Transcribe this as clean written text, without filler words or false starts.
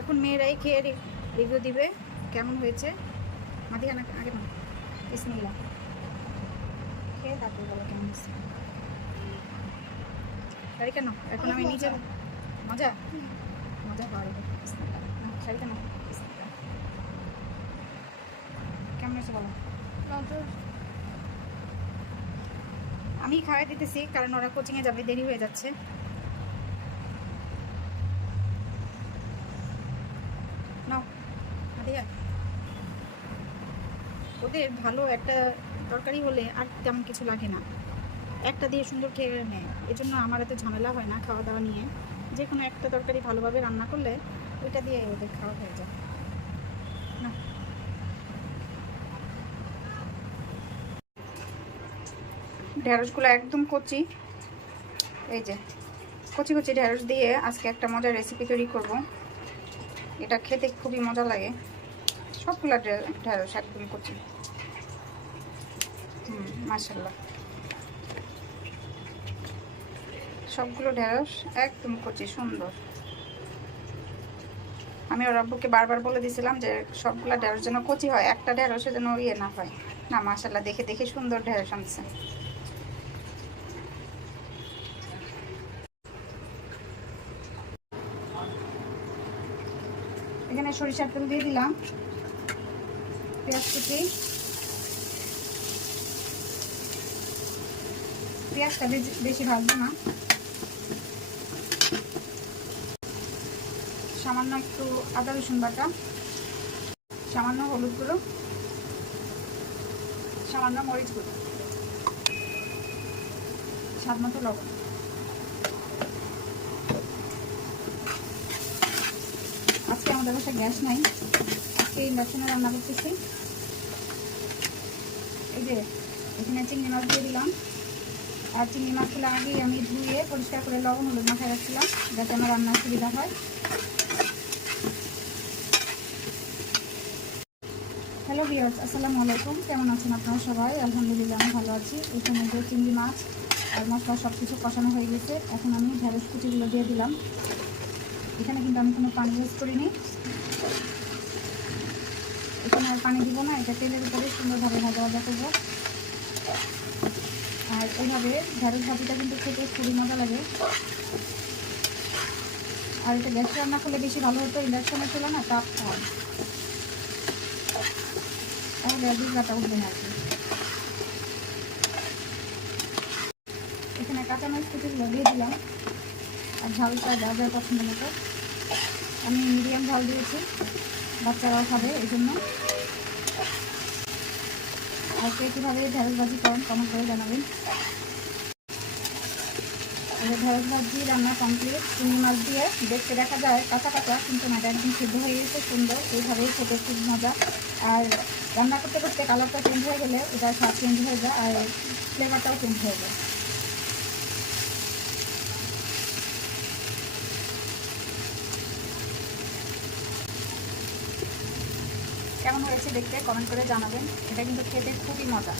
এখন মেয়েরাই খেয়ে রিভিউ দিবে কেমন হয়েছে। মাদিখানা আগে না, বিসমিল্লাহ খেয়ে তারপর বলো কেমন হয়েছে। শাড়ি কেন এখন আমি নিজে মজা মজা পাওয়া শাড়ি কেন কেমন হয়েছে বলো। আমি খাওয়াই দিতেছি কারণ ওরা কোচিংয়ে যাবে, দেরি হয়ে যাচ্ছে। নাও আদিয়া, ওদের ভালো একটা তরকারি হলে আর তেমন কিছু লাগে না, একটা দিয়ে সুন্দর খেয়ে নেয়। এজন্য আমার এত ঝামেলা হয় না খাওয়া দাওয়া নিয়ে। যে কোনো একটা তরকারি ভালোভাবে রান্না করলে ওইটা দিয়ে ওদের খাওয়া হয়ে যায়। না ঢেঁড়সগুলো একদম কচি, এই যে কচি কচি ঢেঁড়স দিয়ে আজকে একটা মজার রেসিপি তৈরি করব। এটা খেতে খুবই মজা লাগে। সবগুলো ঢেঁড়স একদম কচি। মাশাআল্লাহ, সবগুলো ঢেঁড়স একদম কচি সুন্দর। আমি ওর আব্বুকে বারবার বলে দিয়েছিলাম যে সবগুলো ঢেঁড়স যেন কচি হয়, একটা ঢেঁড়সে যেন ইয়ে না হয়। না মাশাআল্লাহ, দেখে দেখে সুন্দর ঢেঁড়স আনছে। এখানে সরিষার তেল দিয়ে দিলাম, পেঁয়াজ কুচি, পেঁয়াজটা বেশি ভাজবো না, সামান্য একটু আদা রসুন বাটা, সামান্য হলুদ গুঁড়ো, সামান্য মরিচ গুঁড়ো, স্বাদ মতো লবণ। আজকে আমাদের বাসায় গ্যাস নাই, আজকে ইন্ডাকশনে রান্না করতেছি। এই যে এখানে চিংড়ি মাছ দিয়ে দিলাম, আর চিংড়ি মাছগুলো আগেই আমি ধুয়ে পরিষ্কার করে লবণ হলুদ মাখায় রাখছিলাম যাতে আমার রান্নার সুবিধা হয়। হ্যালো ভিউয়ার্স, আসসালামু আলাইকুম। কেমন আছেন আপনারা সবাই? আলহামদুলিল্লাহ আমি ভালো আছি। এখানে যে চিংড়ি মাছ আর মশলা সব কিছু কষানো হয়ে গেছে, এখন আমি ঢেঁড়স কুচিগুলো দিয়ে দিলাম। এখানে কিন্তু আমি কোনো পানি ইউজ করিনি, এখানে আর পানি দিব না, এটা তেলের উপরে সুন্দরভাবে ভাজা ভাজা করবো। আর এইভাবে ঢেঁড়স ভাজিটা কিন্তু খেতে খুবই মজা লাগে। আর এটা গ্যাস রান্না করলে বেশি ভালো হতো, ইন্ডাকশনের চলে না তাপ হয়, তাহলে দুর্গাটা উঠবে না আর কি। এখানে কাঁচামরিচ কুচিগুলো দিয়ে দিলাম, আর ঝালটা যা যা পছন্দ মতো। আমি মিডিয়াম ঝাল দিয়েছি, বাচ্চারাও খাবে এই জন্য। আর কে কীভাবে ঢেঁড়স ভাজি করেন কমেন্ট করে জানাবেন। ঢেঁড়স ভাজি রান্না কমপ্লিট। চিংড়ি মাছ দিয়ে দেখতে দেখা যায় কাঁচা কাঁচা, কিন্তু না, এটা একদম সিদ্ধ হয়ে গেছে সুন্দর। এইভাবেই খেতে খুব মজা। আর রান্না করতে করতে কালারটা চেঞ্জ হয়ে গেলে এটার স্বাদ চেঞ্জ হয়ে যায় আর ফ্লেভারটাও চেঞ্জ হয়ে যায়। কেমন হয়েছে দেখতে কমেন্ট করে জানাবেন। এটা কিন্তু খেতে খুবই মজা।